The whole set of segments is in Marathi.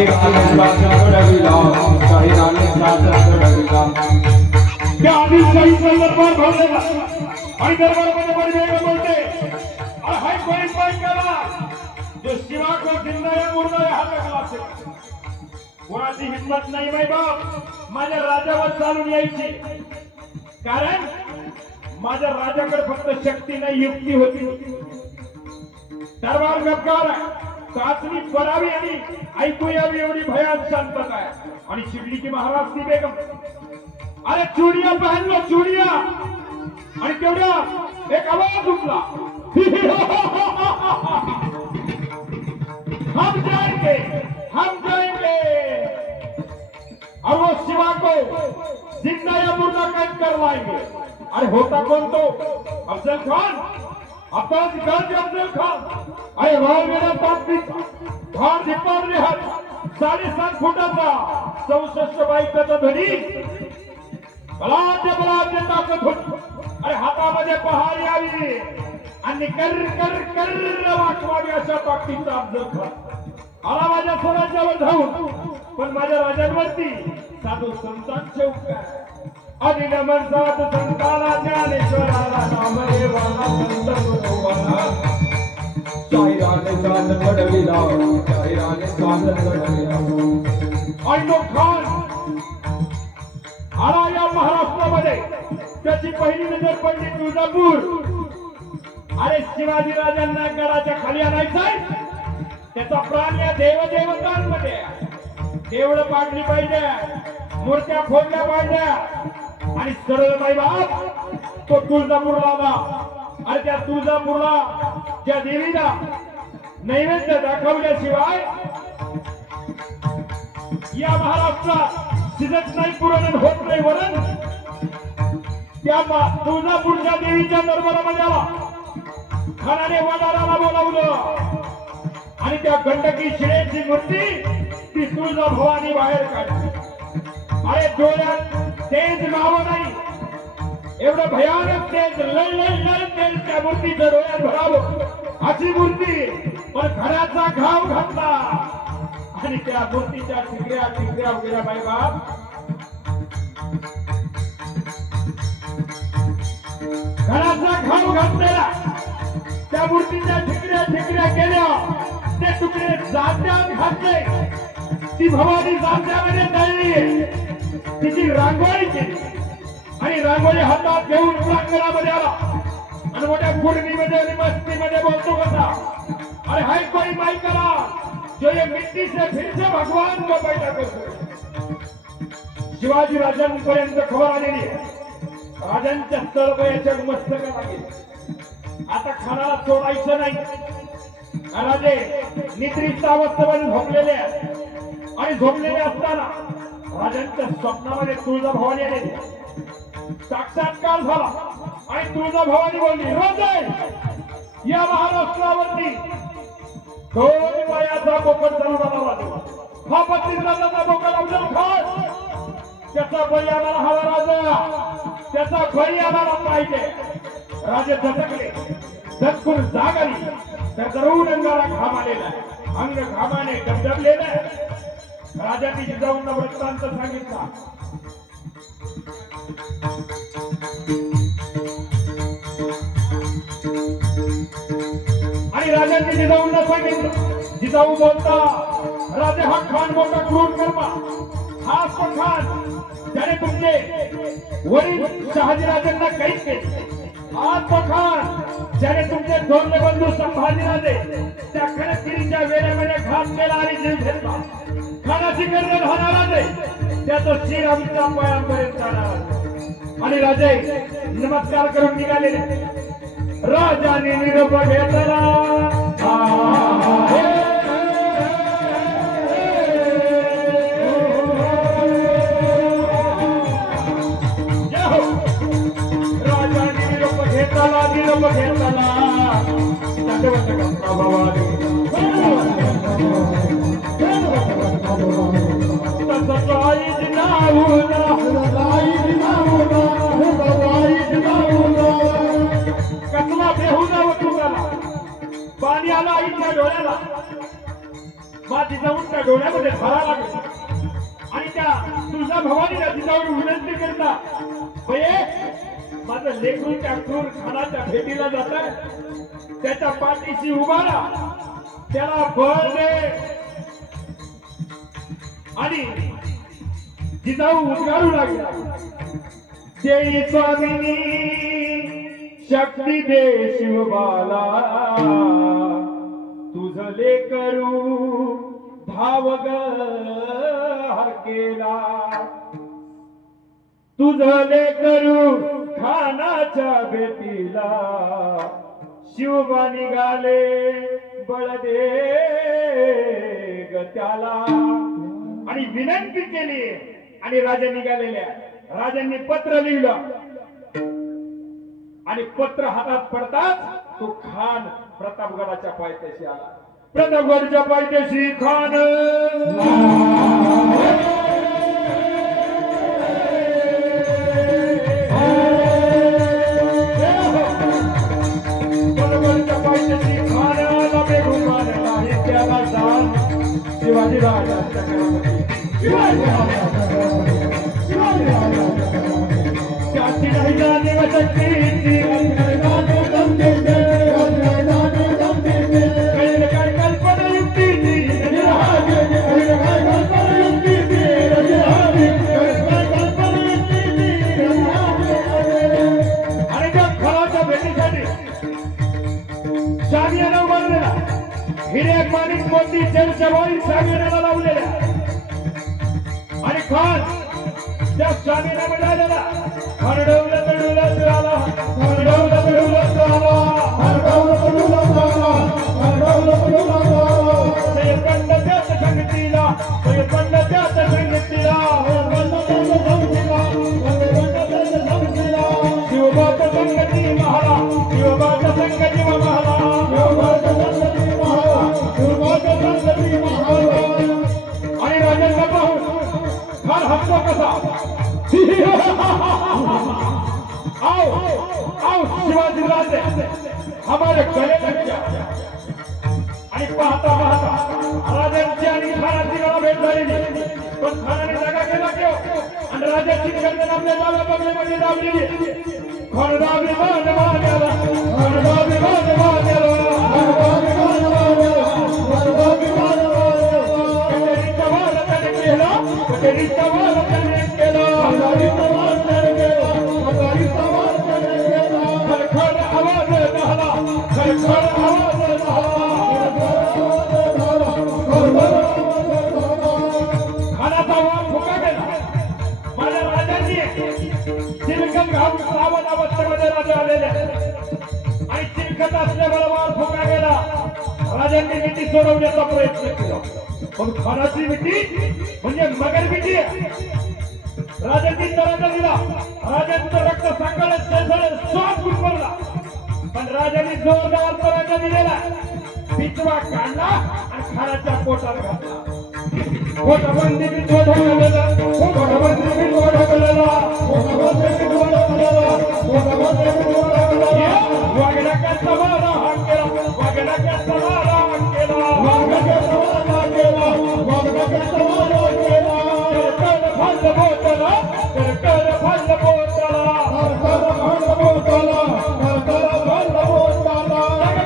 शाहिराने साथ घडविला शाहिराने साथ घडविला त्या आदिलशाहीचा दरबार भरलेला आणि दरबारामध्ये बडी वेगळं बोलते आणि हाय कोणी पाय केला जो शिवा को जिंदा या मुर्दा या हात लागला असेल कोणाची हिंमत नाही बाई बाप माझ्या राजावर चालून यायची कारण माझ्या राजाकडे फक्त शक्ती नाही युक्ती होती दरबार गप्पार चाचणी करावी आणि ऐकू यावी एवढी भयान शांतता आहे आणि शिडली की महाराज ती बेगम अरे चूड़िया पहन लो चूड़िया आणि तेवढ्या एक आवाज उठला हम जाएंगे और वो शिवा को जिंदा या मुर्दा कैद करवाएंगे अरे होता कौन तो अफजल खान अब्बास गाजी अफजल खान अरे वाह मेरा बाप धार दिपार हात 7.5 फुटाचा 64 बायकाचा धनी बलाढ्य ताकद होती अरे हातामध्ये पहार यावी आणि कर कर कर वाकवावी अशा ताकदीचा अफजल खान आला माझ्या स्वराज्यावर धावून पण माझ्या राजांवरती साधू संतांचे उपकार आणि नमन साधू संताला ज्ञानेश्वराला नामदेवाला संत तुकोबाला शाहिराने साथ घडविला शाहिराने साथ घडविला आणि तो खान आला या महाराष्ट्रामध्ये त्याची पहिली नजर पडली तुळजापूर अरे शिवाजी राजांना गडाच्या खाली आणायचंय त्याचा प्राण या देवदेवतांमध्ये देवळं पाडली पाहिजे मूर्त्या फोडल्या पाहिजे आणि सरळ बाई बाप तो तुळजापूरला आला आणि त्या तुळजापूरला ज्या देवीला नैवेद्य दाखवल्याशिवाय या महाराष्ट्रात शिजत नाही पुरण होत नाही वरण त्या तुळजापूरच्या देवीच्या दरबारामध्ये आला खानाने वडाराला बोलावलं आणि त्या गंडकी शिळेची मूर्ती ती तुळजा भवानी बाहेर काढली अरे डोळ्यात तेज नावं नाही एवढं भयानक तेज लय लय लय तेज त्या मूर्तीच्या डोळ्यात भरावं अशी मूर्ती पण घराचा घाव घातला आणि त्या मूर्तीच्या ठिकऱ्या वगैरे बाई बाप घराचा घाव घातलेला त्या मूर्तीच्या ठिकऱ्या केल्या ते तुकडे जात्यात घातले ती भवानी जात्यामध्ये दळली तिची रांगोळी केली आणि रांगोळी हातात घेऊन प्रांगणामध्ये आला आणि मोठ्या गुडणीमध्ये आणि मस्तीमध्ये बोलतो कसा अरे हाय कोई माई करा जो ये मिट्टी से फिर से भगवान को पैदा करतो शिवाजी राजांपर्यंत खबर आलेली राजांच्या तळपायाच्या मस्तकाला गेली आता खानाला सोडायचं नाही राजे निद्रिस्त अवस्थेमध्ये झोपलेले आणि झोपलेले असताना राजांच्या स्वप्नामध्ये तुळजा भवानी आलेली साक्षात्कार झाला आणि तुळजा भवानी बोलली राजे या महाराष्ट्रावरती 2 पायाचा बोकड चालू झाला हा 32 राजाचा बोकड अफजल खान त्याचा बळी आणायला हवा राजा त्याचा बळी आणायला पाहिजे राजे झटकले झटकून जाग आली तर तरुण अंगाला घाम आलेला अंग घामाने डबडबलेलं राजांनी जिजाऊंना वृत्तांत सांगितला आणि राजांनी जिजाऊंना सांगितलं जिजाऊ बोलता राजे हा खान मोठा क्रूर कर्मा हा तो खान ज्याने तुमचे वडील शहाजीराजांना कैद केले हा तो खान ज्याने तुमचे थोरले बंधू संभाजीराजे त्या खडकिरीच्या वेड्यामध्ये घात केला आणि जीव घेतला खानाची गर्दन होणार आहे त्याचं शिर आमच्या पायापर्यंत जाणार आणि राजे नमस्कार करून निघालेले राजाने निरोप घेतला राजाने निरोप घेतला दंडवत गप्पा भवानी कसला बेहुदा वतुकाला पाणी आला आईच्या डोळ्याला जिजाऊंच्या डोळ्यामध्ये भरा लागला आणि त्या तुळजा भवानीला जिजाऊ विनंती करता बये माझं लेकरू त्या क्रूर खानाच्या भेटीला जात त्याच्या पाठीशी उभा राहा त्याला बळ दे आणि जिजाऊ उद्गारू लागला जय स्वामिनी शक्ती दे शिवबाला तुझ लेकरू धावग हरकेला तुझ लेकरू खानाच्या भेटीला शिवबा निघाले बळ दे ग त्याला आणि विनंती केली आणि राजा निघालेल्या राजांनी पत्र लिहिलं आणि पत्र हातात पडताच तो खान प्रतापगडाच्या पायथ्याशी आला प्रतापगडच्या पायथ्याशी खान प्रतापगडच्या पायथ्याशी खान आला बेगुमान नाही त्याला जाण शिवाजी राजांच्या त्याची नाही जाणीव शक्तीची काय कल्पना युक्तीची आणि त्या खराच्या भेटीसाठी शामियाना उभारलेला हिरे माणिक मोती जलशवाई शामियानाला लावलेल्या आणि खान त्या शामियानामध्ये आलेला हरडवलं तडवलं आला हरडवलं तडवलं आला हरडवलं तडवलं आला हरडवलं तडवलं आला सय्यदपंड त्याच संगतीला सय्यदपंड त्याच संगतीला शिवबाचा संगती महाला शिवबाचा संगती महाला शिवबाचा संगती महाला शिवबाचा संगती महाला आणि राजांना पाहून फार हसतो कसा आओ आओ शिवाजी राजे हमारे गले लग जा आणि पाहता पाहता राजांची आणि खानाची गळा भेट झालेली पण खानाने जागा केला किंवा आणि राजाची गर्दन आपल्या डाव्या बगलीमध्ये दाबलेली खरडावी मान मान्याला खरडावी मान मान्याला खरडावी मान मान्याला खरडावी मान मान्याला कटेरीचा वार त्याने केला कटेरीचा वार त्याने केला कटेरीचा वार त्याने केला कटेरीचा वार त्याने केला खरखर आवाज झाला खरखर आवाज झाला खानाचा वार फुका गेला माझ्या राजांनी चिलखत घालून सावध अवस्थेमध्ये राजा आलेले आणि चिलखत असल्यामुळे वार फुका गेला राजांनी मिठी सोडवण्याचा प्रयत्न केला पण खानाची मिठी म्हणजे मगर मिठी राजांनी तराजा दिला राजांचं रक्त साखळ श्वास गुदमरला पण राजांनी जोरदार तराजा दिलेला पिचवा काढला आणि खानाच्या पोटात घातला पोटाबंदी पिचवा ढकललेला पोटाबंदी पिचवा ढकललेला पोटाबंदी पिचवा ढकललेला पोटाबंदी पिचवा ढकललेला वाघनाक्याचा मारा हात केला वाघनाक्याचा मारा हात केला वाघनाक्याचा मारा केला वाघनाक्याचा मारा केला कर फाल बोतला कर फाल बोतला कर फाल बोतला कर फाल बोतला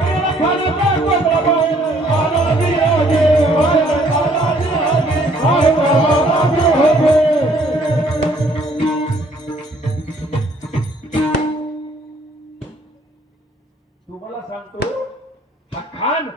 केला खानाचा पत्र बाहेर आला दियागे आला दियागे आला दियागे तुम्हाला सांगतो हा खान